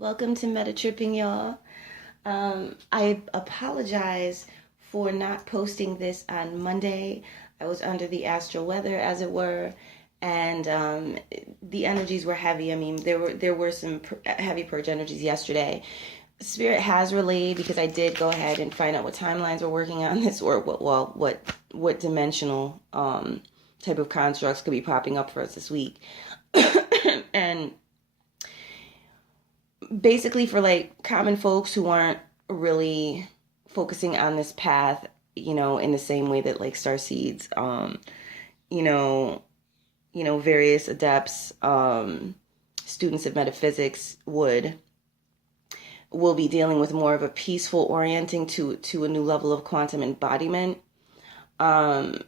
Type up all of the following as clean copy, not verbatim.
Welcome to Meta Tripping, y'all. I apologize for not posting this on Monday. I was under the astral weather, as it were, and the energies were heavy. I mean, there were some heavy purge energies yesterday. Spirit has relayed, because I did go ahead and find out what timelines we're working on this, or what dimensional type of constructs could be popping up for us this week, and basically for like common folks who aren't really focusing on this path, in the same way that like star seeds, you know, various adepts, students of metaphysics will be dealing with more of a peaceful orienting to a new level of quantum embodiment. And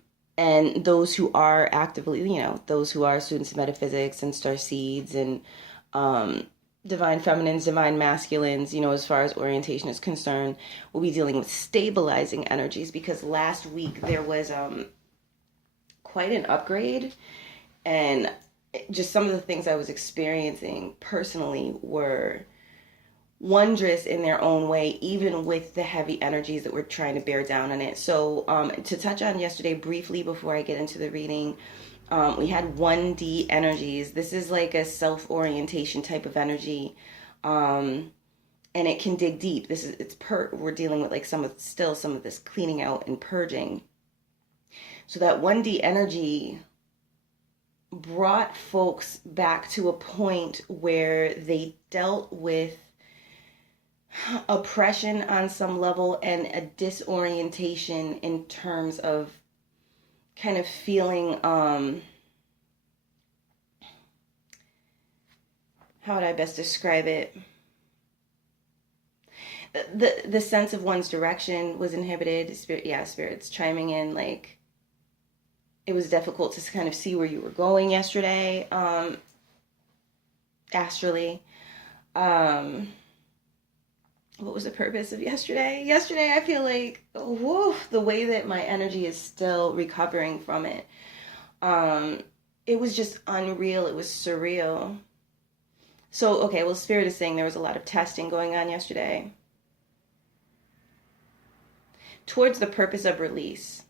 those who are actively, those who are students of metaphysics and star seeds and divine feminines, divine masculines, as far as orientation is concerned, we'll be dealing with stabilizing energies, because last week there was quite an upgrade, and just some of the things I was experiencing personally were wondrous in their own way, even with the heavy energies that were trying to bear down on it. So to touch on yesterday briefly before I get into the reading, we had 1D energies. This is like a self-orientation type of energy, and it can dig deep. We're dealing with like some of this cleaning out and purging. So that 1D energy brought folks back to a point where they dealt with oppression on some level and a disorientation in terms of kind of feeling, how would I best describe it? The sense of one's direction was inhibited. Spirit's chiming in, like, it was difficult to kind of see where you were going yesterday, astrally. What was the purpose of yesterday? Yesterday, I feel like, whoa, the way that my energy is still recovering from it. It was just unreal. It was surreal. So, okay, well, Spirit is saying there was a lot of testing going on yesterday towards the purpose of release.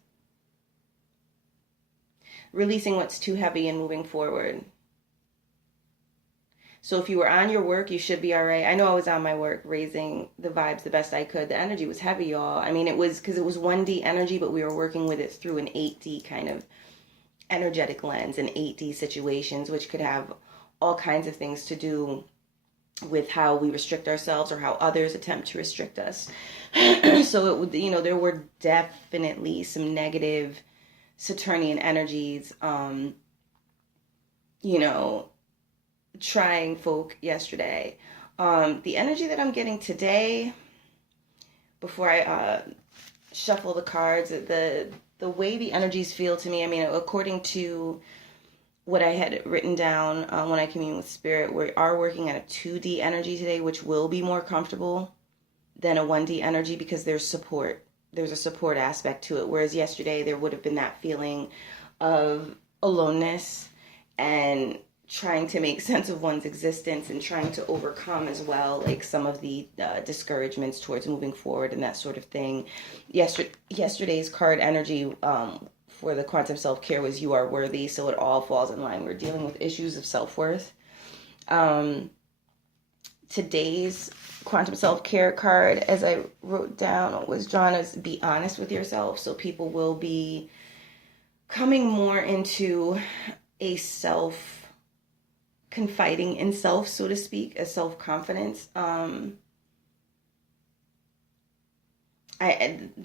Releasing what's too heavy and moving forward. So if you were on your work, you should be all right. I know I was on my work, raising the vibes the best I could. The energy was heavy, y'all. I mean, it was because it was 1D energy, but we were working with it through an 8D kind of energetic lens and 8D situations, which could have all kinds of things to do with how we restrict ourselves or how others attempt to restrict us. So it would, there were definitely some negative Saturnian energies, trying folk yesterday. The energy that I'm getting today, before I shuffle the cards, the way the energies feel to me, I mean, according to what I had written down when I commune with Spirit, we are working at a 2D energy today, which will be more comfortable than a 1D energy, because there's support. There's a support aspect to it, whereas yesterday there would have been that feeling of aloneness and trying to make sense of one's existence and trying to overcome as well, like some of the discouragements towards moving forward and that sort of thing. Yesterday's card energy for the quantum self-care was you are worthy, so it all falls in line. We're dealing with issues of self-worth. Today's quantum self-care card, as I wrote down, was drawn as be honest with yourself. So people will be coming more into a confiding in self, so to speak, a self-confidence. The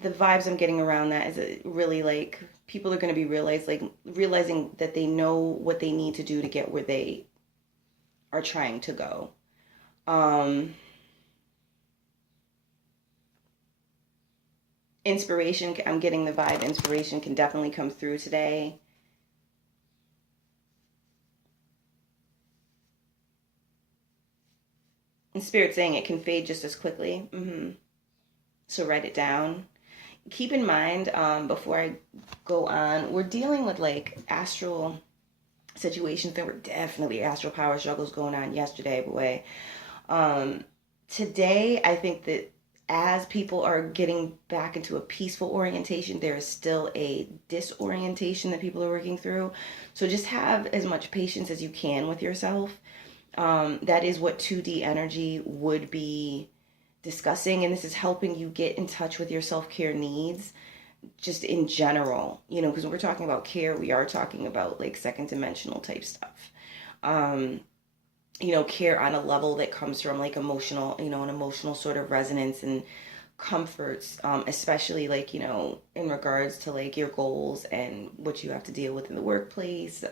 vibes I'm getting around that is really like people are going to be realizing that they know what they need to do to get where they are trying to go. Inspiration, I'm getting the vibe. Inspiration can definitely come through today. And Spirit saying it can fade just as quickly. So write it down. Keep in mind, before I go on, we're dealing with like astral situations. There were definitely astral power struggles going on yesterday, boy. Today, I think that as people are getting back into a peaceful orientation, there is still a disorientation that people are working through. So just have as much patience as you can with yourself. That is what 2D energy would be discussing, and this is helping you get in touch with your self-care needs just in general, because when we're talking about care, we are talking about like second dimensional type stuff. Um, care on a level that comes from like emotional, an emotional sort of resonance and comforts, especially like, in regards to like your goals and what you have to deal with in the workplace,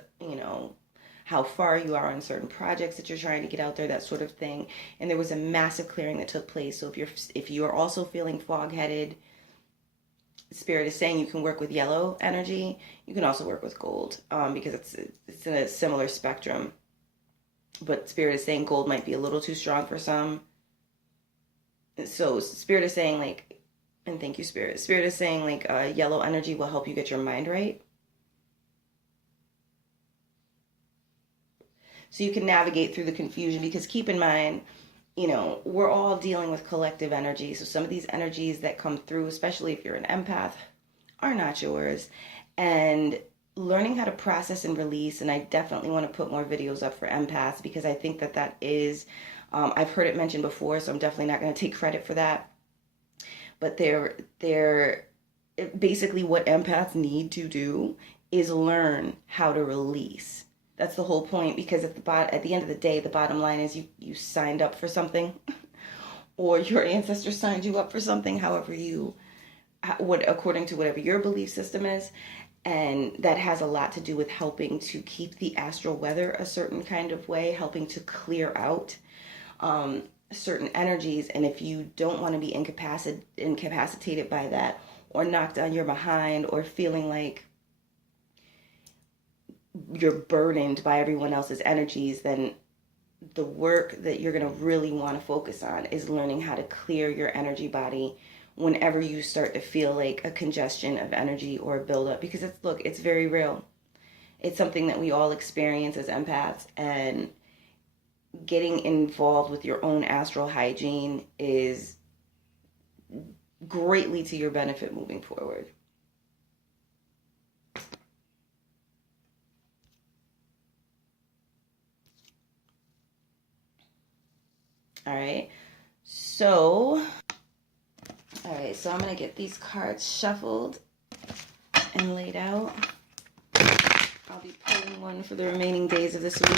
how far you are on certain projects that you're trying to get out there, that sort of thing. And there was a massive clearing that took place. So if you're also feeling fog-headed, Spirit is saying you can work with yellow energy. You can also work with gold, because it's in a similar spectrum. But Spirit is saying gold might be a little too strong for some. So Spirit is saying like, and thank you, Spirit. Spirit is saying like yellow energy will help you get your mind right. So you can navigate through the confusion, because keep in mind, we're all dealing with collective energy. So some of these energies that come through, especially if you're an empath, are not yours. And learning how to process and release, and I definitely want to put more videos up for empaths, because I think that is, I've heard it mentioned before, so I'm definitely not going to take credit for that. But they're basically what empaths need to do is learn how to release. That's the whole point, because at the end of the day, the bottom line is you signed up for something, or your ancestors signed you up for something, however according to whatever your belief system is. And that has a lot to do with helping to keep the astral weather a certain kind of way, helping to clear out certain energies. And if you don't want to be incapacitated by that, or knocked on your behind, or feeling like you're burdened by everyone else's energies, then the work that you're going to really want to focus on is learning how to clear your energy body whenever you start to feel like a congestion of energy or a buildup. Because it's very real. It's something that we all experience as empaths, and getting involved with your own astral hygiene is greatly to your benefit moving forward. All right, so I'm going to get these cards shuffled and laid out. I'll be pulling one for the remaining days of this week.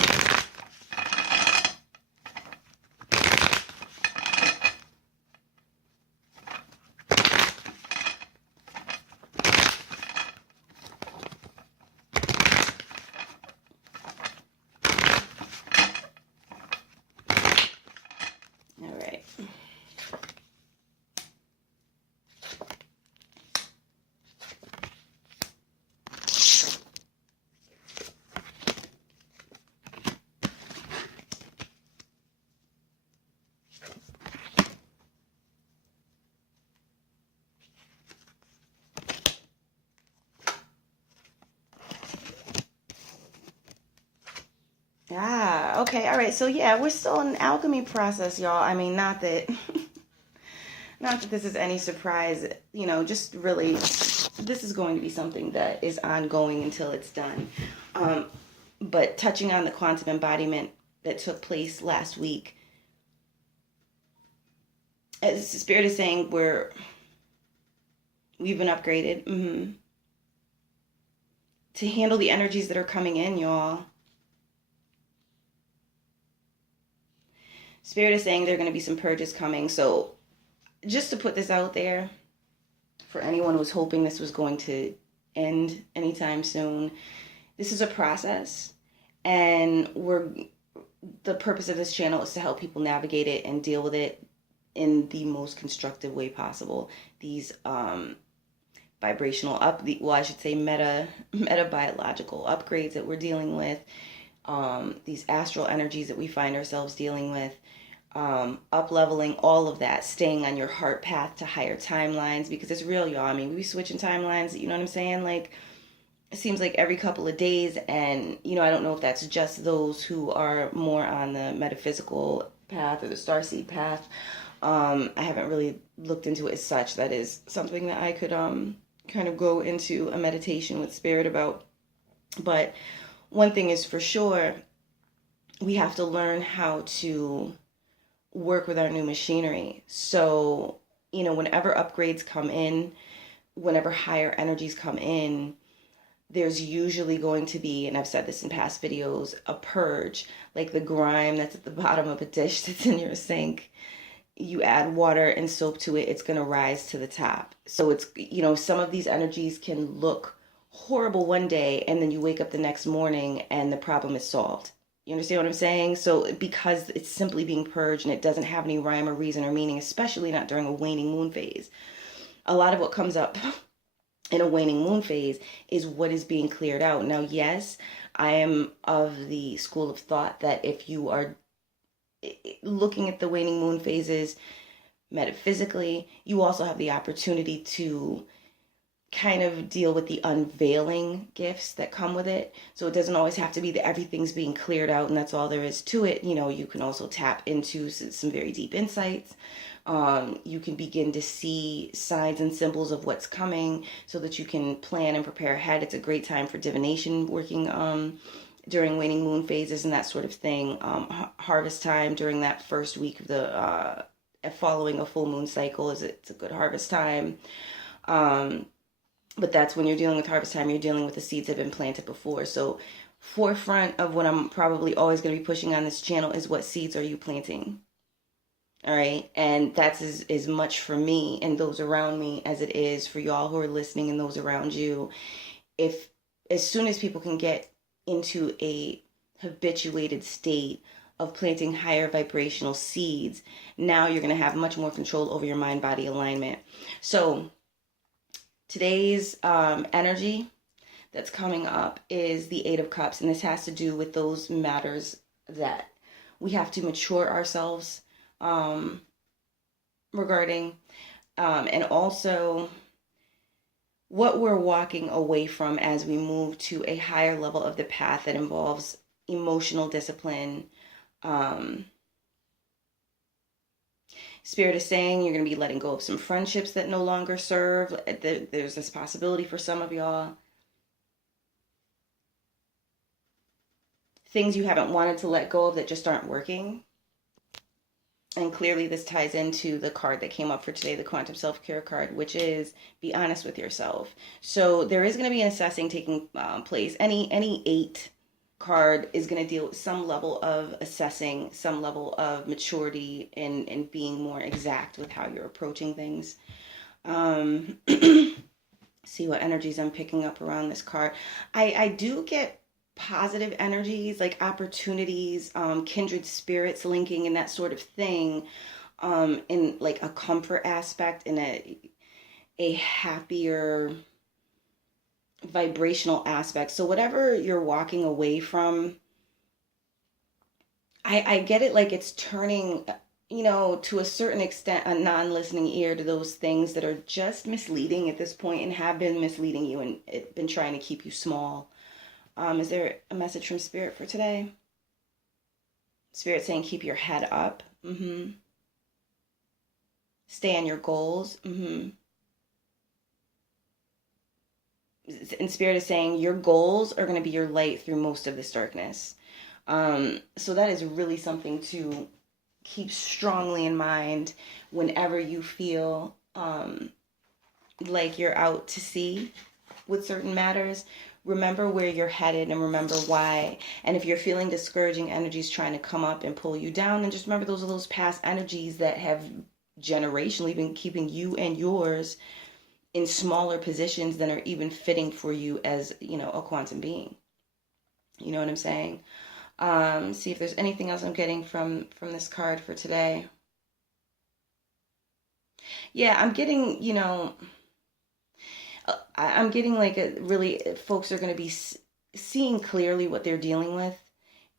Okay, all right. So yeah, we're still in an alchemy process, y'all. I mean, not that this is any surprise, just really, this is going to be something that is ongoing until it's done. But touching on the quantum embodiment that took place last week, as the Spirit is saying, we've been upgraded to handle the energies that are coming in, y'all. Spirit is saying there are going to be some purges coming. So just to put this out there, for anyone who's hoping this was going to end anytime soon, this is a process. And the purpose of this channel is to help people navigate it and deal with it in the most constructive way possible. These vibrational metabiological upgrades that we're dealing with, these astral energies that we find ourselves dealing with, up-leveling, all of that, staying on your heart path to higher timelines, because it's real, y'all. I mean, we be switching timelines, you know what I'm saying? Like, it seems like every couple of days, and, I don't know if that's just those who are more on the metaphysical path or the starseed path. I haven't really looked into it as such. That is something that I could kind of go into a meditation with spirit about. But one thing is for sure, we have to learn how to work with our new machinery. So, whenever upgrades come in, whenever higher energies come in, there's usually going to be, and I've said this in past videos, a purge, like the grime that's at the bottom of a dish that's in your sink. You add water and soap to it, it's going to rise to the top. So it's, some of these energies can look horrible one day, and then you wake up the next morning and the problem is solved. You understand what I'm saying? So because it's simply being purged and it doesn't have any rhyme or reason or meaning, especially not during a waning moon phase, a lot of what comes up in a waning moon phase is what is being cleared out. Now, yes, I am of the school of thought that if you are looking at the waning moon phases metaphysically, you also have the opportunity to kind of deal with the unveiling gifts that come with it. So it doesn't always have to be that everything's being cleared out and that's all there is to it. You can also tap into some very deep insights. You can begin to see signs and symbols of what's coming so that you can plan and prepare ahead. It's a great time for divination working during waning moon phases and that sort of thing. Harvest time during that first week of the following a full moon cycle it's a good harvest time. But that's when you're dealing with harvest time, you're dealing with the seeds that have been planted before. So forefront of what I'm probably always going to be pushing on this channel is what seeds are you planting? All right. And that's as much for me and those around me as it is for y'all who are listening and those around you. If as soon as people can get into a habituated state of planting higher vibrational seeds, now you're going to have much more control over your mind-body alignment. So today's energy that's coming up is the Eight of Cups, and this has to do with those matters that we have to mature ourselves regarding, and also what we're walking away from as we move to a higher level of the path that involves emotional discipline. Spirit is saying you're going to be letting go of some friendships that no longer serve. There's this possibility for some of y'all. Things you haven't wanted to let go of that just aren't working. And clearly this ties into the card that came up for today, the Quantum Self-Care card, which is be honest with yourself. So there is going to be an assessing taking place. Any 8 card is going to deal with some level of assessing, some level of maturity and being more exact with how you're approaching things. See what energies I'm picking up around this card. I do get positive energies like opportunities, kindred spirits linking and that sort of thing, in like a comfort aspect, in a happier vibrational aspect. So whatever you're walking away from, I get it like it's turning, to a certain extent, a non-listening ear to those things that are just misleading at this point and have been misleading you and it's been trying to keep you small. Is there a message from Spirit for today? Spirit saying keep your head up. Stay on your goals. And Spirit is saying your goals are going to be your light through most of this darkness. So that is really something to keep strongly in mind whenever you feel like you're out to sea with certain matters. Remember where you're headed and remember why. And if you're feeling discouraging energies trying to come up and pull you down, then just remember those are those past energies that have generationally been keeping you and yours in smaller positions than are even fitting for you as, a quantum being. You know what I'm saying? See if there's anything else I'm getting from this card for today. Yeah, I'm getting, I'm getting like folks are going to be seeing clearly what they're dealing with,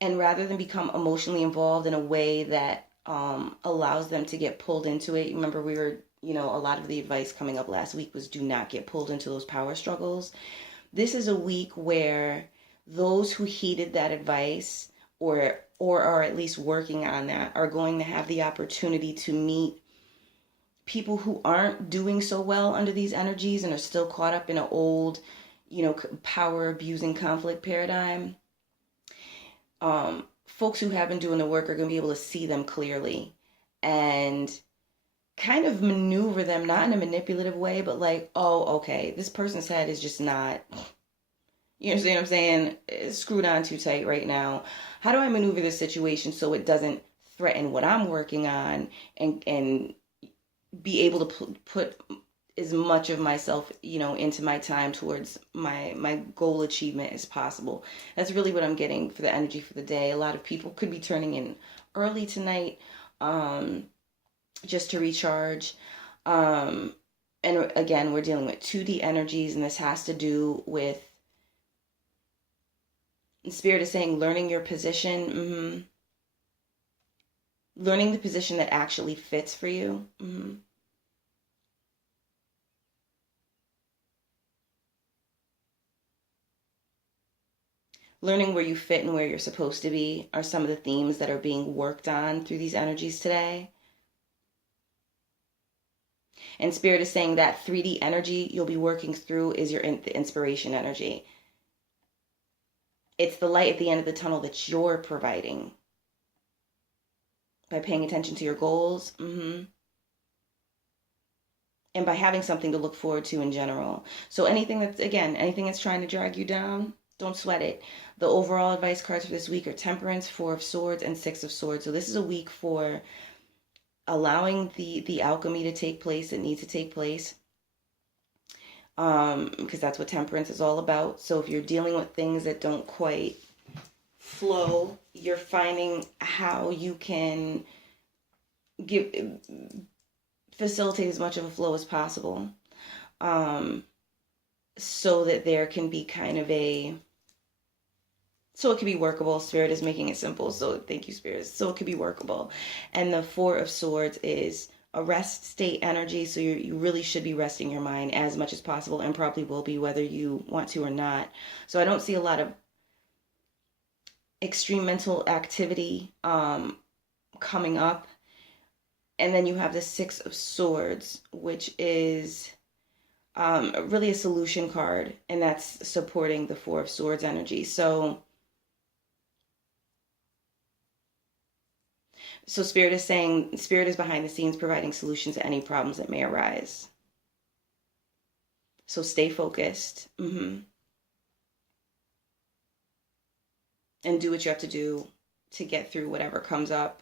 and rather than become emotionally involved in a way that allows them to get pulled into it. Remember we were, a lot of the advice coming up last week was do not get pulled into those power struggles. This is a week where those who heeded that advice or are at least working on that are going to have the opportunity to meet people who aren't doing so well under these energies and are still caught up in an old, power abusing conflict paradigm. Folks who have been doing the work are going to be able to see them clearly and kind of maneuver them, not in a manipulative way, but like, oh, okay, this person's head is just not, you understand what I'm saying? It's screwed on too tight right now. How do I maneuver this situation so it doesn't threaten what I'm working on, and be able to put as much of myself, into my time towards my goal achievement as possible. That's really what I'm getting for the energy for the day. A lot of people could be turning in early tonight, just to recharge. And again, we're dealing with 2D energies, and this has to do with, Spirit is saying, learning your position. Learning the position that actually fits for you. Learning where you fit and where you're supposed to be are some of the themes that are being worked on through these energies today. And Spirit is saying that 3D energy you'll be working through is the inspiration energy. It's the light at the end of the tunnel that you're providing by paying attention to your goals. And by having something to look forward to in general. So anything that's trying to drag you down, don't sweat it. The overall advice cards for this week are Temperance, Four of Swords, and Six of Swords. So this is a week for allowing the alchemy to take place that needs to take place. Because that's what Temperance is all about. So if you're dealing with things that don't quite flow, you're finding how you can facilitate as much of a flow as possible, so that there can be kind of so it can be workable. Spirit is making it simple, so thank you, Spirit. So it can be workable. And the Four of Swords is a rest state energy, so you really should be resting your mind as much as possible, and probably will be whether you want to or not. So I don't see a lot of extreme mental activity coming up. And then you have the Six of Swords, which is really a solution card, and that's supporting the Four of Swords energy. So Spirit is saying, Spirit is behind the scenes providing solutions to any problems that may arise. So stay focused. And do what you have to do to get through whatever comes up.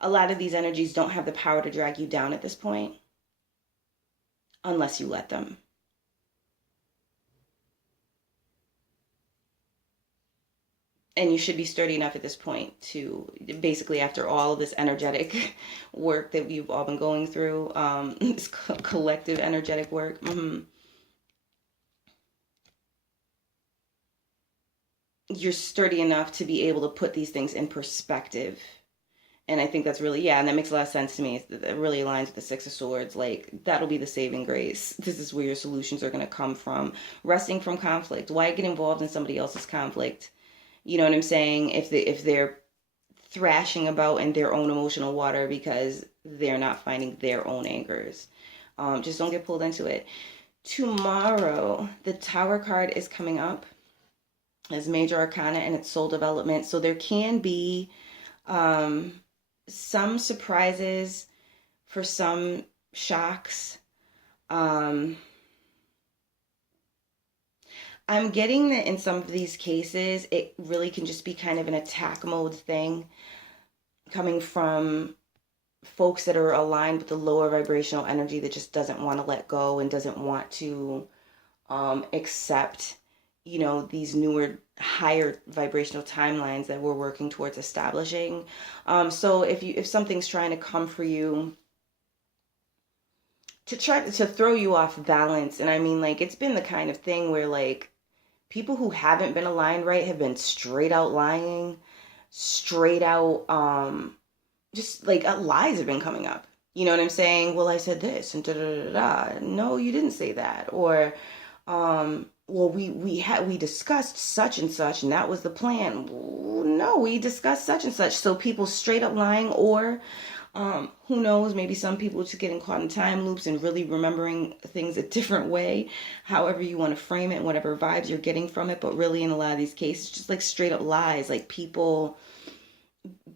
A lot of these energies don't have the power to drag you down at this point, unless you let them. And you should be sturdy enough at this point to, basically, after all of this energetic work that we've all been going through, this collective energetic work. You're sturdy enough to be able to put these things in perspective. And I think that's really, and that makes a lot of sense to me. It really aligns with the Six of Swords. Like, that'll be the saving grace. This is where your solutions are going to come from. Resting from conflict. Why get involved in somebody else's conflict? You know what I'm saying? If they're thrashing about in their own emotional water because they're not finding their own anchors. Just don't get pulled into it. Tomorrow, the Tower card is coming up as Major Arcana, and it's soul development. So there can be some surprises, for some shocks. I'm getting that in some of these cases, it really can just be kind of an attack mode thing coming from folks that are aligned with the lower vibrational energy that just doesn't want to let go and doesn't want to accept, these newer, higher vibrational timelines that we're working towards establishing. So if something's trying to come for you to try to throw you off balance, and I mean, like, it's been the kind of thing where, like, people who haven't been aligned right have been straight out lying, straight out, just like lies have been coming up. You know what I'm saying? Well, I said this and da da da da. No, you didn't say that. Or well, we discussed such and such, and that was the plan. No, we discussed such and such. So people straight up lying, or who knows, maybe some people just getting caught in time loops and really remembering things a different way, however you want to frame it, whatever vibes you're getting from it. But really, in a lot of these cases, just like straight up lies. Like, people,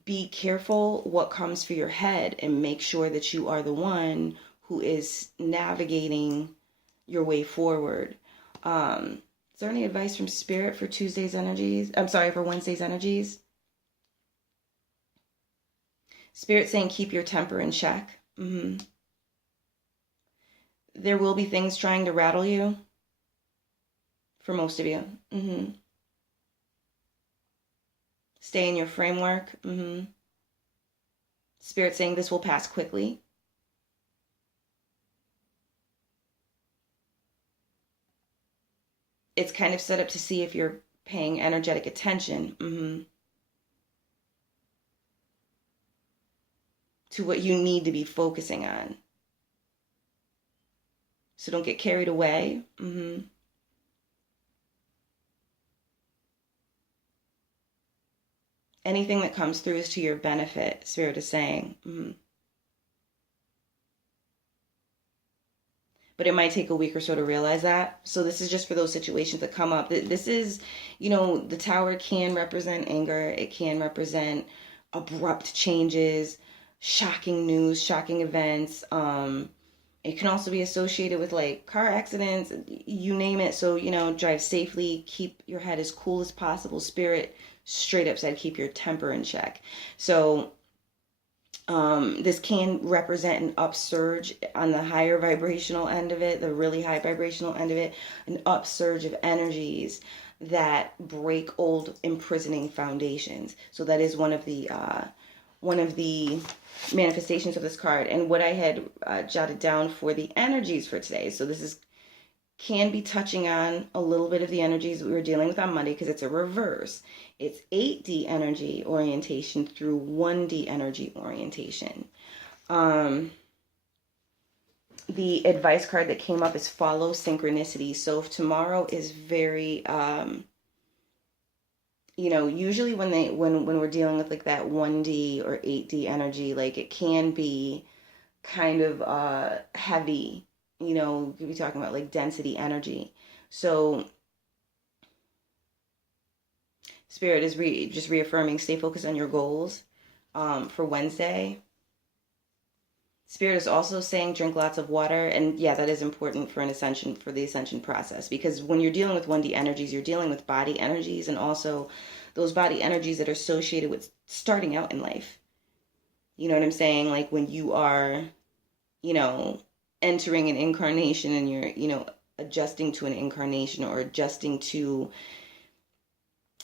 be careful what comes for your head and make sure that you are the one who is navigating your way forward. Is there any advice from Spirit for Tuesday's energies? I'm sorry, for Wednesday's energies? Spirit saying keep your temper in check. There will be things trying to rattle you for most of you. Stay in your framework. Spirit saying this will pass quickly. It's kind of set up to see if you're paying energetic attention to what you need to be focusing on. So don't get carried away. Anything that comes through is to your benefit, Spirit is saying. But it might take a week or so to realize that. So this is just for those situations that come up. This is, the Tower can represent anger. It can represent abrupt changes, shocking news, shocking events. It can also be associated with like car accidents, you name it. So, drive safely, keep your head as cool as possible. Spirit straight up said, keep your temper in check. So this can represent an upsurge on the higher vibrational end of it, the really high vibrational end of it, an upsurge of energies that break old imprisoning foundations. So that is one of the manifestations of this card. And what I had jotted down for the energies for today. So this can be touching on a little bit of the energies we were dealing with on Monday, because it's a reverse. It's 8D energy orientation through 1D energy orientation. The advice card that came up is follow synchronicity. So if tomorrow is very, usually when we're dealing with like that 1D or 8D energy, like it can be kind of heavy. We could be talking about like density energy. So Spirit is just reaffirming, stay focused on your goals for Wednesday. Spirit is also saying drink lots of water. And yeah, that is important for the ascension process. Because when you're dealing with 1D energies, you're dealing with body energies, and also those body energies that are associated with starting out in life. You know what I'm saying? Like when you are, entering an incarnation and you're, adjusting to an incarnation, or adjusting to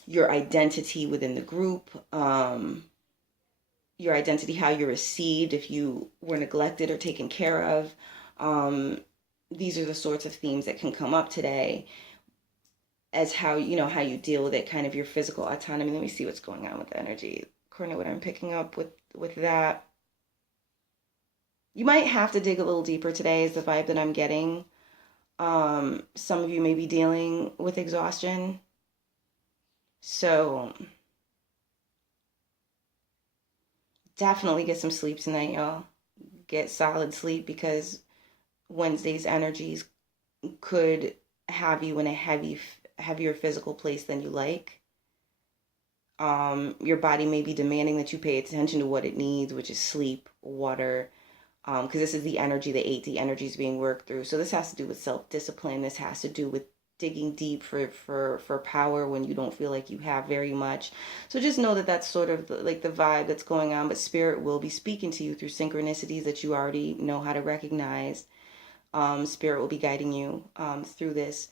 your identity within the group, your identity, how you're received, if you were neglected or taken care of. These are the sorts of themes that can come up today as how you deal with it, kind of your physical autonomy. Let me see what's going on with the energy. According to what I'm picking up with that. You might have to dig a little deeper today is the vibe that I'm getting. Some of you may be dealing with exhaustion. So definitely get some sleep tonight, y'all. Get solid sleep, because Wednesday's energies could have you in a heavier physical place than you like. Your body may be demanding that you pay attention to what it needs, which is sleep, water, because this is the energy, the 8D energy is being worked through. So this has to do with self-discipline. This has to do with digging deep for power when you don't feel like you have very much. So just know that that's sort of like the vibe that's going on, but Spirit will be speaking to you through synchronicities that you already know how to recognize. Spirit will be guiding you through this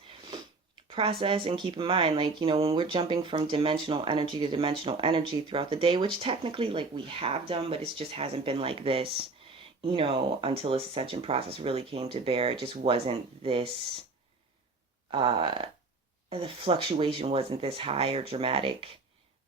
process. And keep in mind, like, when we're jumping from dimensional energy to dimensional energy throughout the day, which technically like we have done, but it just hasn't been like this, until this ascension process really came to bear. It just wasn't this, the fluctuation wasn't this high or dramatic,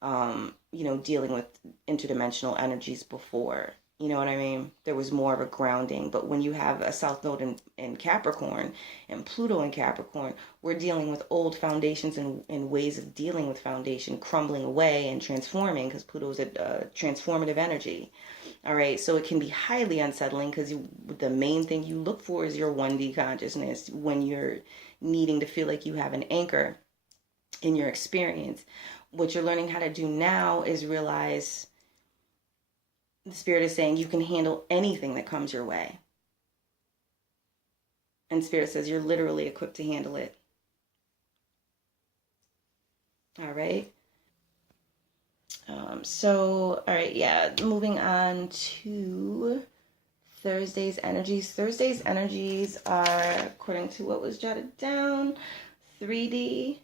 dealing with interdimensional energies before, You know what I mean? There was more of a grounding. But when you have a South Node in Capricorn and Pluto in Capricorn, we're dealing with old foundations and ways of dealing with foundation crumbling away and transforming, because Pluto is a transformative energy. All right, so it can be highly unsettling because the main thing you look for is your 1D consciousness when you're needing to feel like you have an anchor in your experience. What you're learning how to do now is realize the Spirit is saying you can handle anything that comes your way. And Spirit says you're literally equipped to handle it. All right. All right, yeah, moving on to Thursday's energies. Thursday's energies are, according to what was jotted down, 3D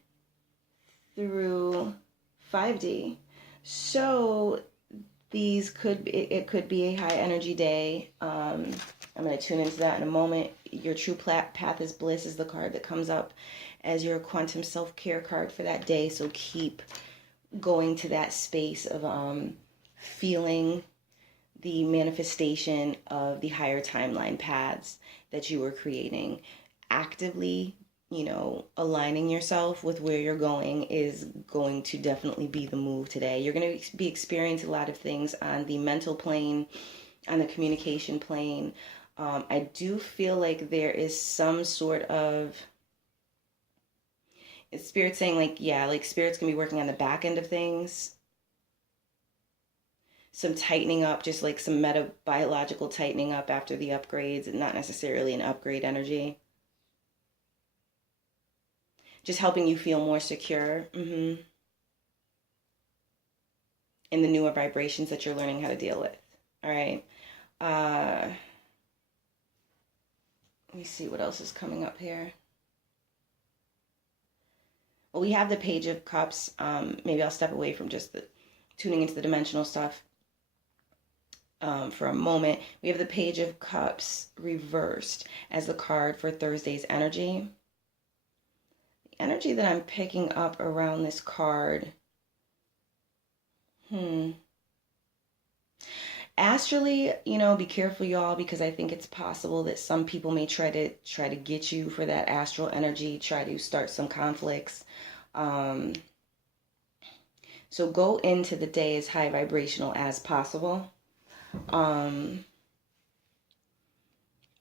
through 5D. So it could be a high energy day. I'm going to tune into that in a moment. Your true path is bliss is the card that comes up as your quantum self-care card for that day. So keep going to that space of feeling the manifestation of the higher timeline paths that you were creating. Actively, aligning yourself with where you're going is going to definitely be the move today. You're going to be experiencing a lot of things on the mental plane, on the communication plane. I do feel like there is some sort of Spirit saying Spirit's going to be working on the back end of things. Some tightening up, just like some metabiological tightening up after the upgrades, and not necessarily an upgrade energy. Just helping you feel more secure in the newer vibrations that you're learning how to deal with. All right. Let me see what else is coming up here. Well, we have the Page of Cups. Maybe I'll step away from just the tuning into the dimensional stuff for a moment. We have the Page of Cups reversed as the card for Thursday's energy. The energy that I'm picking up around this card. Astrally, be careful, y'all, because I think it's possible that some people may try to get you for that astral energy, try to start some conflicts. So go into the day as high vibrational as possible.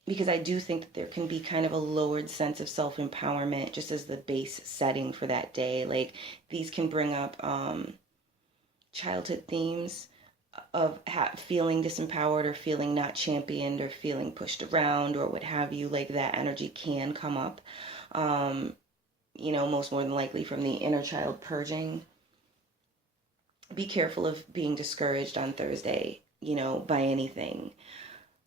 Because I do think that there can be kind of a lowered sense of self-empowerment just as the base setting for that day. Like, these can bring up childhood themes of feeling disempowered or feeling not championed or feeling pushed around or what have you. Like, that energy can come up, most more than likely from the inner child purging. Be careful of being discouraged on Thursday, by anything.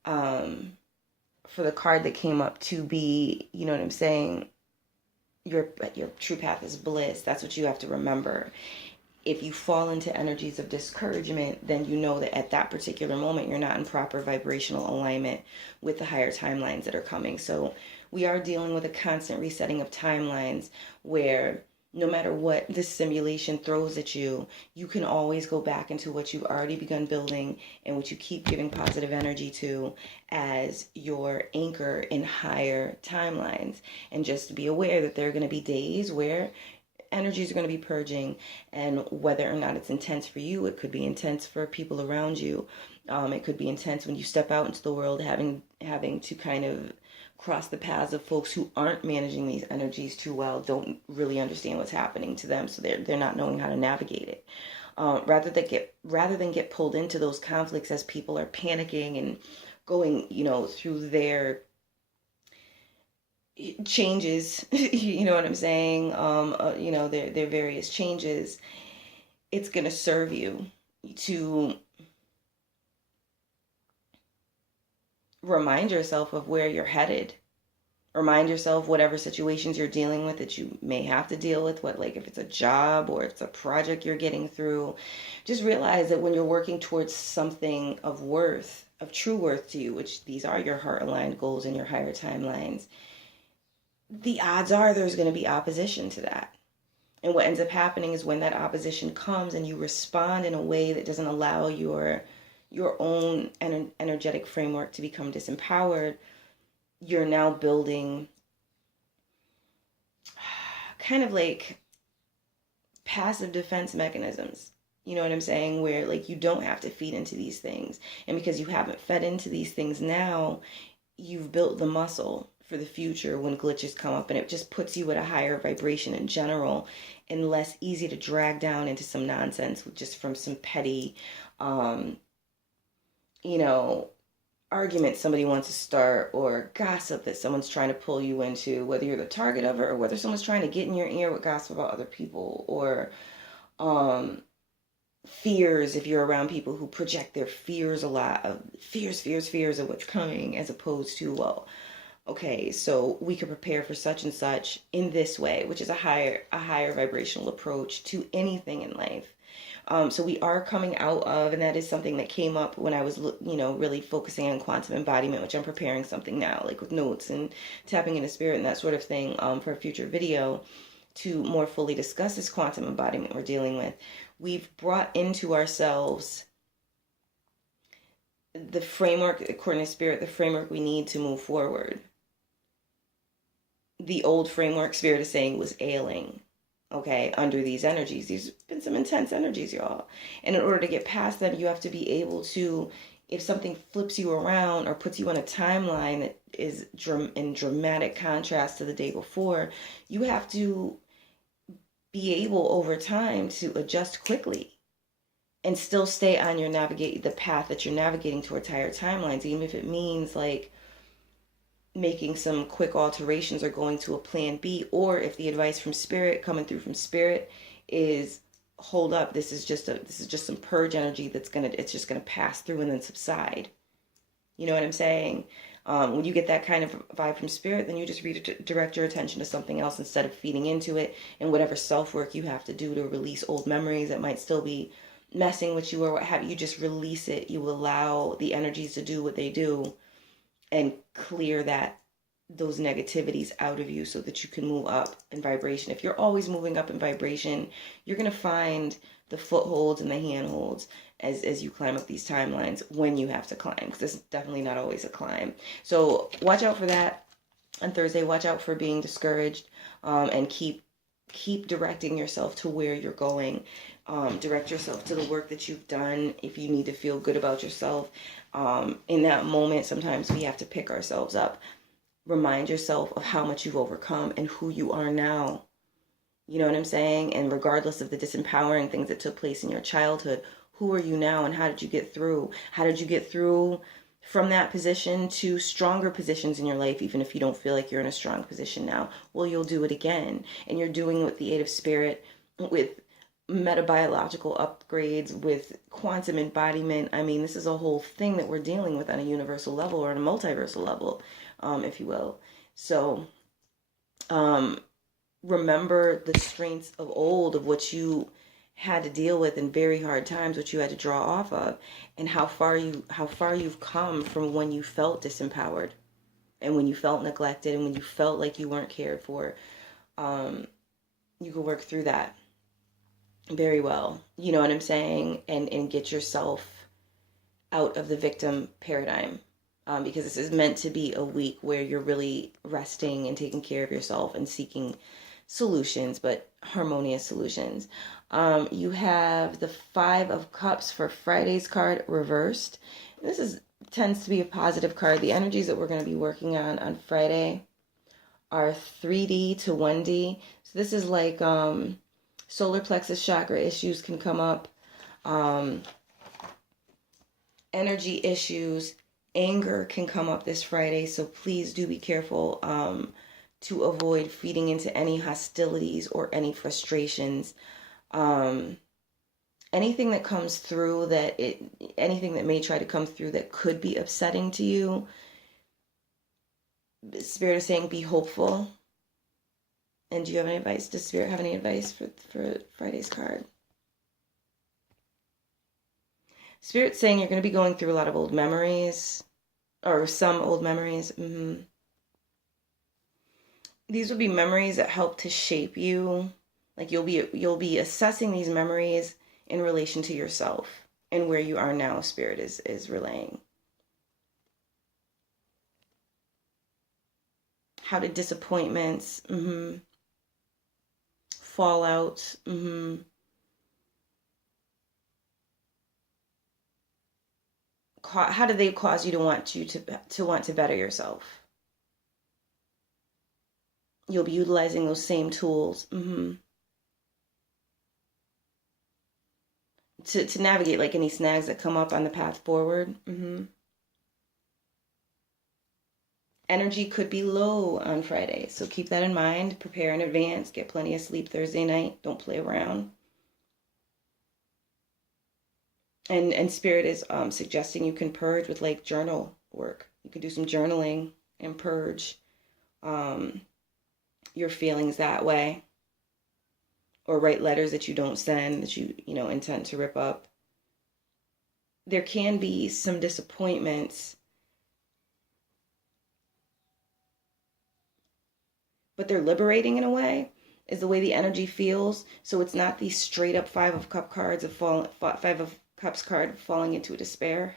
For the card that came up to be, you know what I'm saying, your true path is bliss. That's what you have to remember. If you fall into energies of discouragement, then you know that at that particular moment, you're not in proper vibrational alignment with the higher timelines that are coming. So we are dealing with a constant resetting of timelines where no matter what this simulation throws at you, you can always go back into what you've already begun building and what you keep giving positive energy to as your anchor in higher timelines. And just be aware that there are going to be days where energies are going to be purging, and whether or not it's intense for you, it could be intense for people around you. It could be intense when you step out into the world, having to kind of cross the paths of folks who aren't managing these energies too well, don't really understand what's happening to them, so they're not knowing how to navigate it. Rather than get pulled into those conflicts as people are panicking and going, through their changes, you know what I'm saying? Their various changes. It's gonna serve you to remind yourself of where you're headed. Remind yourself whatever situations you're dealing with that you may have to deal with, if it's a job or it's a project you're getting through. Just realize that when you're working towards something of worth, of true worth to you, which these are your heart-aligned goals and your higher timelines, the odds are there's going to be opposition to that. And what ends up happening is when that opposition comes and you respond in a way that doesn't allow your your own energetic framework to become disempowered, you're now building kind of like passive defense mechanisms. You know what I'm saying? Where like you don't have to feed into these things. And because you haven't fed into these things now, you've built the muscle for the future when glitches come up, and it just puts you at a higher vibration in general and less easy to drag down into some nonsense just from some petty you know, argument somebody wants to start, or gossip that someone's trying to pull you into, whether you're the target of it or whether someone's trying to get in your ear with gossip about other people, or fears, if you're around people who project their fears a lot, of fears of what's coming, as opposed to, well, okay, so we could prepare for such and such in this way, which is a higher vibrational approach to anything in life. So we are coming out of, and that is something that came up when I was, really focusing on quantum embodiment, which I'm preparing something now, like with notes and tapping into spirit and that sort of thing, for a future video to more fully discuss this quantum embodiment we're dealing with. We've brought into ourselves the framework, according to spirit, the framework we need to move forward. The old framework, spirit is saying, was ailing. Okay, under these energies. These have been some intense energies, y'all. And in order to get past them, you have to be able to, if something flips you around or puts you on a timeline that is in dramatic contrast to the day before, you have to be able over time to adjust quickly and still stay on the path that you're navigating towards higher timelines, even if it means like making some quick alterations or going to a plan B, or if the advice from spirit, coming through from spirit, is hold up, this is just some purge energy it's just gonna pass through and then subside. You know what I'm saying? When you get that kind of vibe from spirit, then you just redirect your attention to something else instead of feeding into it, and whatever self-work you have to do to release old memories that might still be messing with you or what have you, just release it. You allow the energies to do what they do and clear those negativities out of you so that you can move up in vibration. If you're always moving up in vibration, you're going to find the footholds and the handholds as you climb up these timelines when you have to climb, because it's definitely not always a climb. So watch out for that on Thursday. Watch out for being discouraged, and keep directing yourself to where you're going. Direct yourself to the work that you've done. If you need to feel good about yourself, in that moment, sometimes we have to pick ourselves up. Remind yourself of how much you've overcome and who you are now. You know what I'm saying? And regardless of the disempowering things that took place in your childhood, who are you now and how did you get through? How did you get through from that position to stronger positions in your life, even if you don't feel like you're in a strong position now? Well, you'll do it again. And you're doing it with the aid of spirit, with metabiological upgrades, with quantum embodiment. I mean, this is a whole thing that we're dealing with on a universal level or on a multiversal level, if you will. So remember the strengths of old, of what you had to deal with in very hard times, what you had to draw off of, and how far you've come from when you felt disempowered and when you felt neglected and when you felt like you weren't cared for. You can work through that very well, you know what I'm saying, and get yourself out of the victim paradigm, because this is meant to be a week where you're really resting and taking care of yourself and seeking solutions, but harmonious solutions. You have the 5 of Cups for Friday's card reversed. This tends to be a positive card. The energies that we're going to be working on Friday are 3D to 1D. So this is like solar plexus chakra issues can come up, energy issues, anger can come up this Friday. So please do be careful to avoid feeding into any hostilities or any frustrations. Anything that comes through anything that may try to come through that could be upsetting to you, Spirit is saying be hopeful. And do you have any advice? Does Spirit have any advice for Friday's card? Spirit's saying you're going to be going through a lot of old memories, or some old memories. These will be memories that help to shape you. Like you'll be assessing these memories in relation to yourself. and where you are now, Spirit is relaying. How did disappointments, fallout, how do they cause you to want to better yourself? You'll be utilizing those same tools to navigate like any snags that come up on the path forward. Energy could be low on Friday, so keep that in mind. Prepare in advance. Get plenty of sleep Thursday night. Don't play around. And Spirit is suggesting you can purge with like journal work. You can do some journaling and purge your feelings that way. Or write letters that you don't send, that you intend to rip up. There can be some disappointments, but they're liberating in a way, is the way the energy feels. So it's not the straight up Five of Cups card falling into a despair.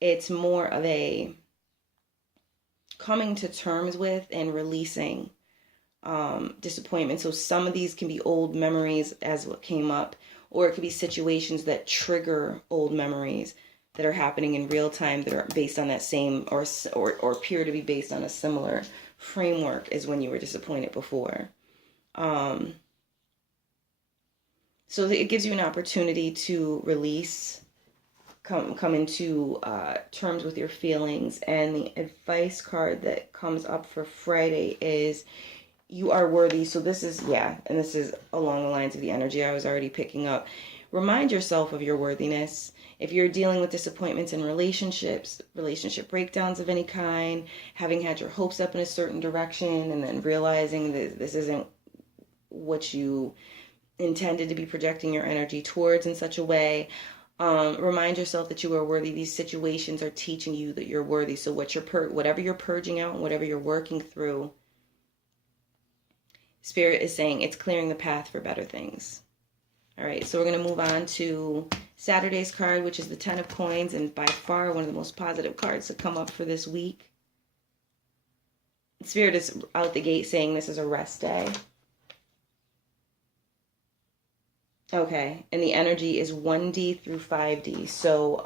It's more of a coming to terms with and releasing disappointment. So some of these can be old memories as what came up, or it could be situations that trigger old memories that are happening in real time that are based on that same or appear to be based on a similar framework as when you were disappointed before. So it gives you an opportunity to release, come into terms with your feelings. And the advice card that comes up for Friday is you are worthy. So this is, and this is along the lines of the energy I was already picking up. Remind yourself of your worthiness. If you're dealing with disappointments in relationships, relationship breakdowns of any kind, having had your hopes up in a certain direction and then realizing that this isn't what you intended to be projecting your energy towards in such a way, remind yourself that you are worthy. These situations are teaching you that you're worthy. So whatever you're purging out, whatever you're working through, Spirit is saying it's clearing the path for better things. All right, so we're going to move on to Saturday's card, which is the Ten of Coins, and by far one of the most positive cards to come up for this week. Spirit is out the gate saying this is a rest day. Okay, and the energy is 1D through 5D. So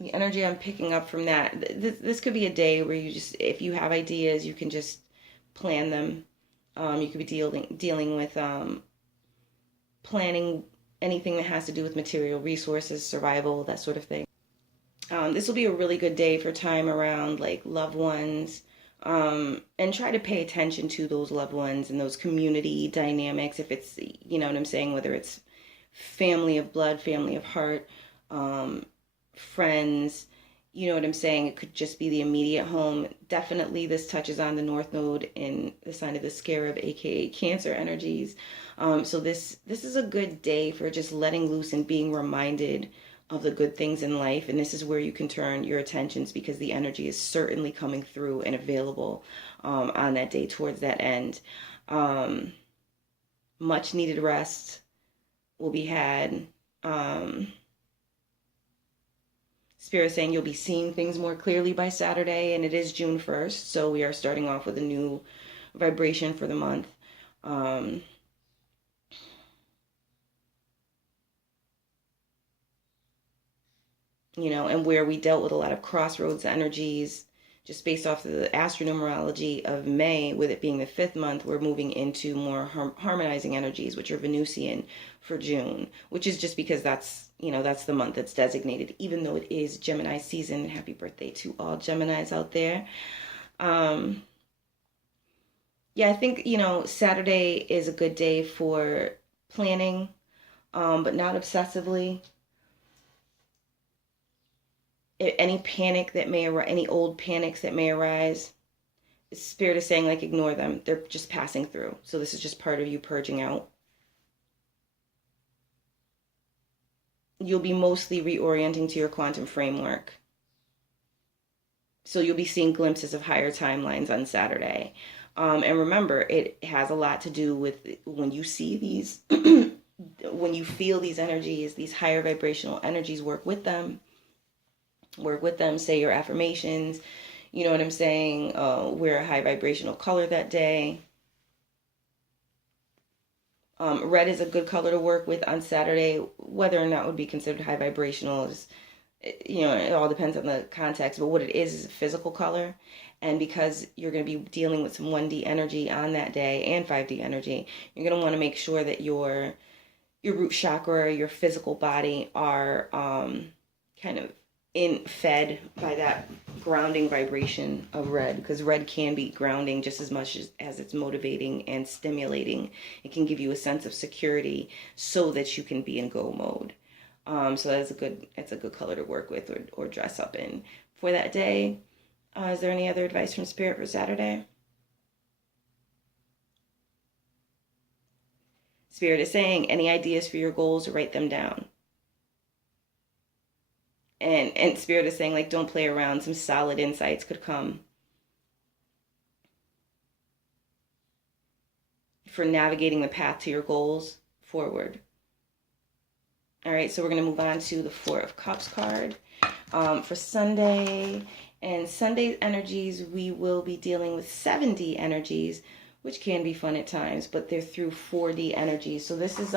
the energy I'm picking up from that, this could be a day where you just, if you have ideas, you can just plan them. You could be dealing with planning anything that has to do with material resources, survival, that sort of thing. This will be a really good day for time around like loved ones, and try to pay attention to those loved ones and those community dynamics. If it's, you know what I'm saying, whether it's family of blood, family of heart, friends, you know what I'm saying? It could just be the immediate home. Definitely this touches on the North Node in the sign of the Scarab, aka Cancer energies. So this is a good day for just letting loose and being reminded of the good things in life. And this is where you can turn your attentions, because the energy is certainly coming through and available on that day towards that end. Much needed rest will be had. Spirit saying you'll be seeing things more clearly by Saturday, and it is June 1st, so we are starting off with a new vibration for the month. And where we dealt with a lot of crossroads energies, just based off of the astronumerology of May, with it being the 5th month, we're moving into more harmonizing energies, which are Venusian for June, which is just because that's the month that's designated, even though it is Gemini season. Happy birthday to all Geminis out there. I think, Saturday is a good day for planning, but not obsessively. Any panic that may arise, any old panics that may arise, Spirit is saying, like, ignore them. They're just passing through. So this is just part of you purging out. You'll be mostly reorienting to your quantum framework. So you'll be seeing glimpses of higher timelines on Saturday. And remember, it has a lot to do with when you see these when you feel these energies, these higher vibrational energies, work with them. Say your affirmations, you know what I'm saying? Wear a high vibrational color that day. Red is a good color to work with on Saturday. Whether or not it would be considered high vibrational is, you know, it all depends on the context. But what it is a physical color. And because you're going to be dealing with some 1D energy on that day and 5D energy, you're going to want to make sure that your root chakra, your physical body are kind of fed by that grounding vibration of red, because red can be grounding just as much as it's motivating and stimulating. It can give you a sense of security so that you can be in go mode. So that's it's a good color to work with or dress up in for that day. Is there any other advice from Spirit for Saturday? Spirit is saying, any ideas for your goals, write them down. And Spirit is saying, like, don't play around. Some solid insights could come for navigating the path to your goals forward. All right, so we're going to move on to the Four of Cups card for Sunday. And Sunday's energies, we will be dealing with 7D energies, which can be fun at times, but they're through 4D energies. So this is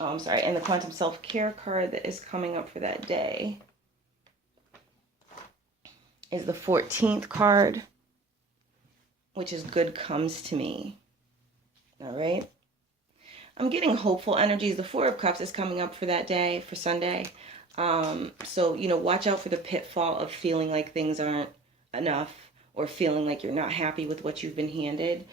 I'm sorry, and the Quantum Self-Care card that is coming up for that day is the 14th card, which is Good Comes to Me. All right. I'm getting hopeful energies. The Four of Cups is coming up for that day, for Sunday. So, you know, watch out for the pitfall of feeling like things aren't enough or feeling like you're not happy with what you've been handed.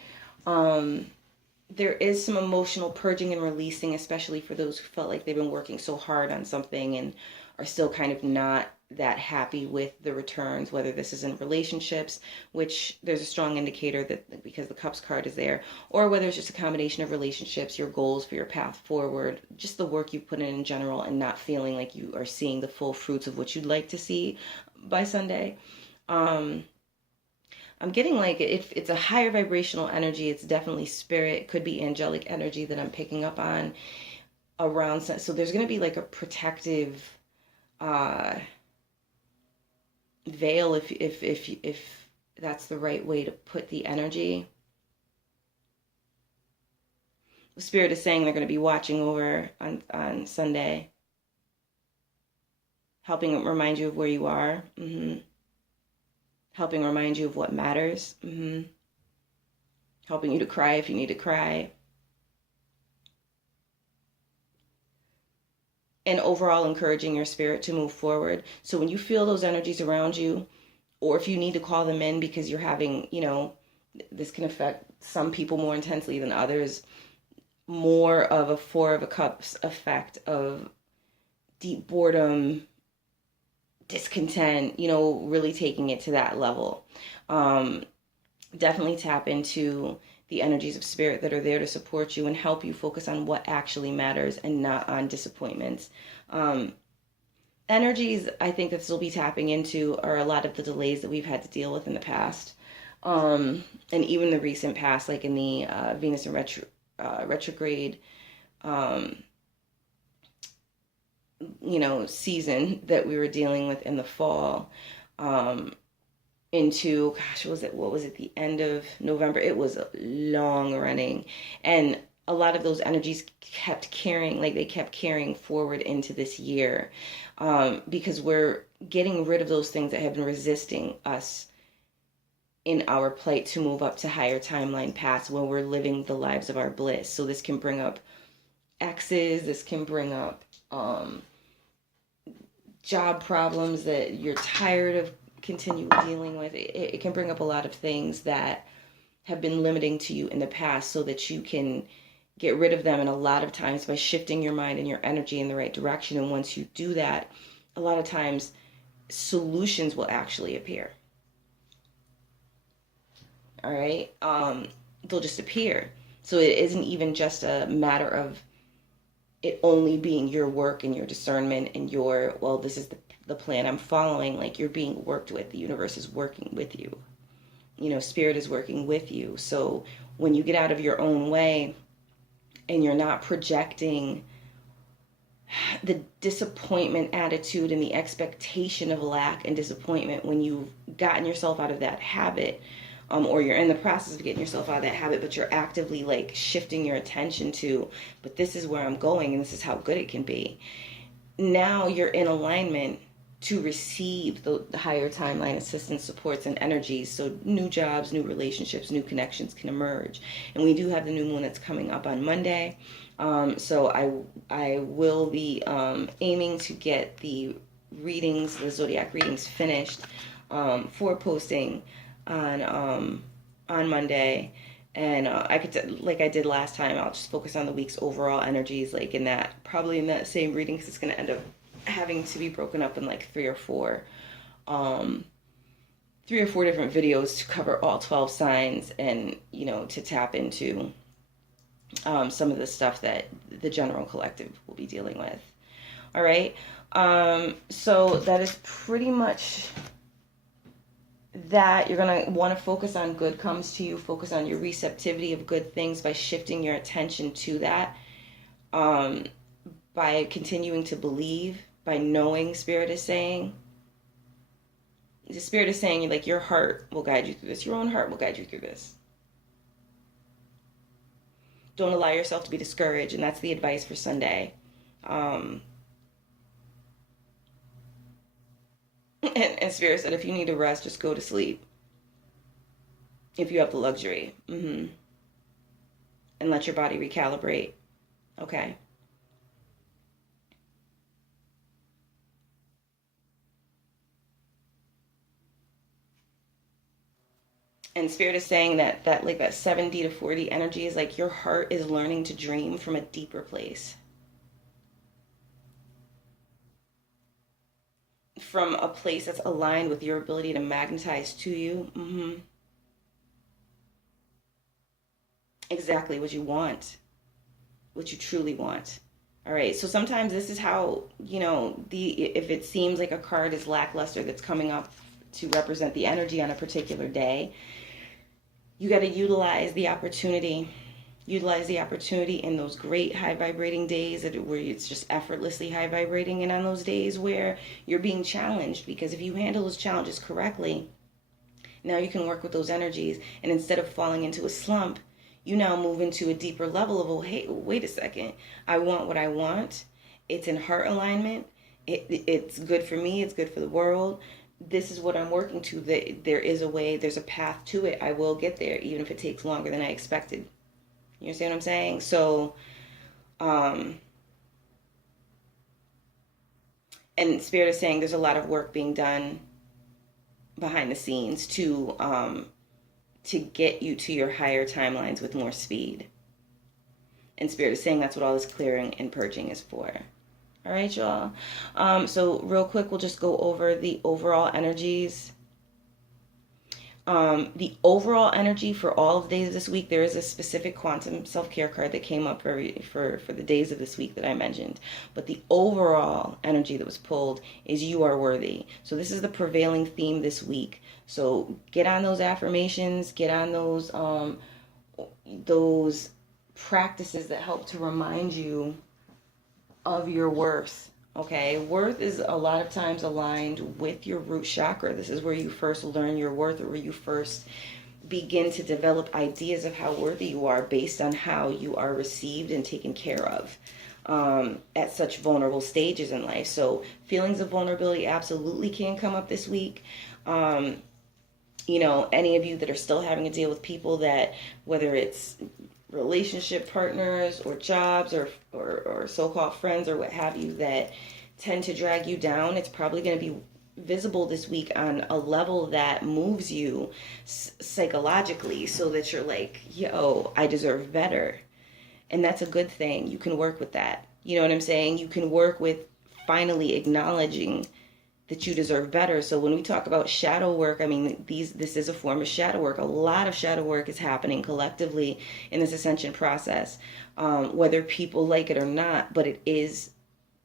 There is some emotional purging and releasing, especially for those who felt like they've been working so hard on something and are still kind of not that happy with the returns, whether this is in relationships, which there's a strong indicator that because the Cups card is there, or whether it's just a combination of relationships, your goals for your path forward, just the work you put in general, and not feeling like you are seeing the full fruits of what you'd like to see by Sunday. I'm getting like, if it's a higher vibrational energy, it's definitely spirit. It could be angelic energy that I'm picking up on around. So there's going to be like a protective veil, if that's the right way to put the energy. The Spirit is saying they're going to be watching over on Sunday, helping remind you of where you are. Helping remind you of what matters. Helping you to cry if you need to cry. And overall encouraging your spirit to move forward. So when you feel those energies around you, or if you need to call them in because you're having, you know, this can affect some people more intensely than others, more of a Four of Cups effect of deep boredom, discontent, you know, really taking it to that level. Definitely tap into the energies of spirit that are there to support you and help you focus on what actually matters and not on disappointments. Energies I think that still be tapping into are a lot of the delays that we've had to deal with in the past. And even the recent past, like in the Venus and retrograde, you know, season that we were dealing with in the fall, into, what was it, the end of November? It was long running. And a lot of those energies kept carrying forward into this year, because we're getting rid of those things that have been resisting us in our plight to move up to higher timeline paths when we're living the lives of our bliss. So this can bring up exes, this can bring up job problems that you're tired of continue dealing with. It can bring up a lot of things that have been limiting to you in the past, so that you can get rid of them. And a lot of times by shifting your mind and your energy in the right direction, and once you do that, a lot of times solutions will actually appear. All right, they'll just appear. So it isn't even just a matter of it only being your work and your discernment and your, well, this is the plan I'm following. Like, you're being worked with. The universe is working with you. You know, spirit is working with you. So when you get out of your own way and you're not projecting the disappointment attitude and the expectation of lack and disappointment when you've gotten yourself out of that habit, or you're in the process of getting yourself out of that habit, but you're actively like shifting your attention to, but this is where I'm going and this is how good it can be. Now you're in alignment to receive the higher timeline assistance, supports, and energies. So new jobs, new relationships, new connections can emerge. And we do have the new moon that's coming up on Monday. So I will be aiming to get the readings, the zodiac readings finished for posting on Monday. And I could, like I did last time, I'll just focus on the week's overall energies, like in that, probably in that same reading, because it's going to end up having to be broken up in like three or four different videos to cover all 12 signs, and, you know, to tap into some of the stuff that the general collective will be dealing with. All right. So that is pretty much that. You're going to want to focus on good comes to you, focus on your receptivity of good things by shifting your attention to that, by continuing to believe, by knowing Spirit is saying. The Spirit is saying, like, your heart will guide you through this. Your own heart will guide you through this. Don't allow yourself to be discouraged, and that's the advice for Sunday. And Spirit said, if you need to rest, just go to sleep. If you have the luxury. And let your body recalibrate. Okay. And Spirit is saying that like that 70 to 40 energy is like your heart is learning to dream from a deeper place. From a place that's aligned with your ability to magnetize to you. Exactly what you want. What you truly want. All right. So sometimes this is how, you know, if it seems like a card is lackluster that's coming up to represent the energy on a particular day, you got to utilize the opportunity in those great high vibrating days where it's just effortlessly high vibrating, and on those days where you're being challenged, because if you handle those challenges correctly, now you can work with those energies, and instead of falling into a slump, you now move into a deeper level of, oh, hey, wait a second, I want what I want, it's in heart alignment, it's good for me, it's good for the world. This is what I'm working to. There is a way, there's a path to it. I will get there, even if it takes longer than I expected. You understand what I'm saying? So, and Spirit is saying there's a lot of work being done behind the scenes to get you to your higher timelines with more speed. And Spirit is saying that's what all this clearing and purging is for. All right, y'all. So real quick, we'll just go over the overall energies. The overall energy for all of the days of this week, there is a specific quantum self-care card that came up for the days of this week that I mentioned. But the overall energy that was pulled is you are worthy. So this is the prevailing theme this week. So get on those affirmations, get on those practices that help to remind you of your worth. Okay, worth is a lot of times aligned with your root chakra. This is where you first learn your worth, or where you first begin to develop ideas of how worthy you are based on how you are received and taken care of at such vulnerable stages in life. So feelings of vulnerability absolutely can come up this week. You know, any of you that are still having to deal with people that, whether it's relationship partners or jobs or so-called friends or what have you, that tend to drag you down, it's probably going to be visible this week on a level that moves you psychologically, so that you're like, yo, I deserve better. And that's a good thing. You can work with that. You know what I'm saying? You can work with finally acknowledging that you deserve better. So when we talk about shadow work, I mean, this is a form of shadow work. A lot of shadow work is happening collectively in this ascension process, whether people like it or not, but it is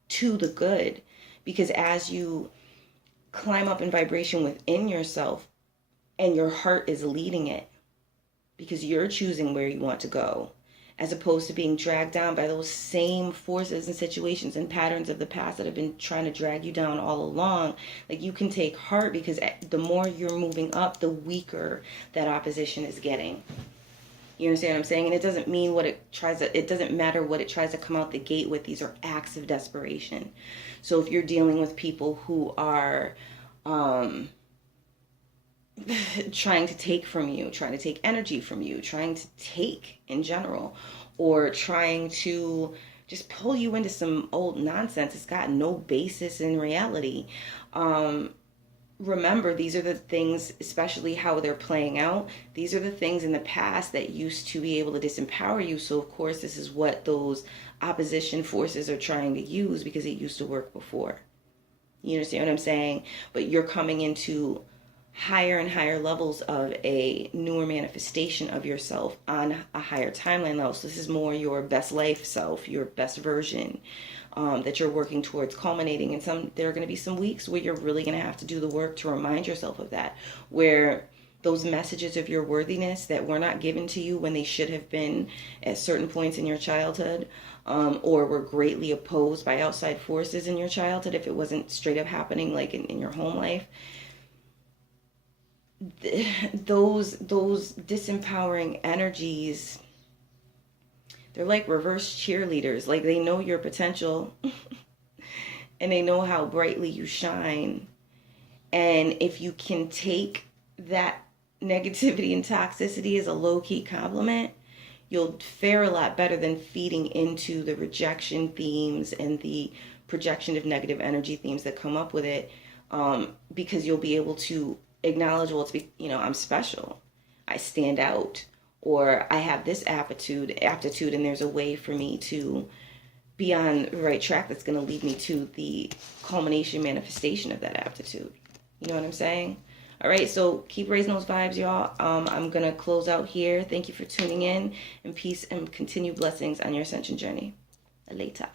to the good, because as you climb up in vibration within yourself and your heart is leading it, because you're choosing where you want to go, as opposed to being dragged down by those same forces and situations and patterns of the past that have been trying to drag you down all along. Like, you can take heart, because the more you're moving up, the weaker that opposition is getting. You understand what I'm saying? And it doesn't mean what it doesn't matter what it tries to come out the gate with. These are acts of desperation. So if you're dealing with people who are trying to take from you, trying to take energy from you, trying to take in general, or trying to just pull you into some old nonsense, it's got no basis in reality. Remember, these are the things, especially how they're playing out, these are the things in the past that used to be able to disempower you. So of course this is what those opposition forces are trying to use, because it used to work before. You understand what I'm saying? But you're coming into higher and higher levels of a newer manifestation of yourself on a higher timeline level. So this is more your best life self, your best version, that you're working towards culminating. And there are going to be some weeks where you're really going to have to do the work to remind yourself of that, where those messages of your worthiness that were not given to you when they should have been at certain points in your childhood, or were greatly opposed by outside forces in your childhood, if it wasn't straight up happening like in your home life, those disempowering energies, they're like reverse cheerleaders. Like, they know your potential and they know how brightly you shine. And if you can take that negativity and toxicity as a low-key compliment, you'll fare a lot better than feeding into the rejection themes and the projection of negative energy themes that come up with it, because you'll be able to acknowledge, well, I'm special, I stand out, or I have this aptitude, and there's a way for me to be on the right track that's going to lead me to the culmination manifestation of that aptitude. You know what I'm saying? All right, so keep raising those vibes, y'all. I'm going to close out here. Thank you for tuning in, and peace and continued blessings on your ascension journey. Later.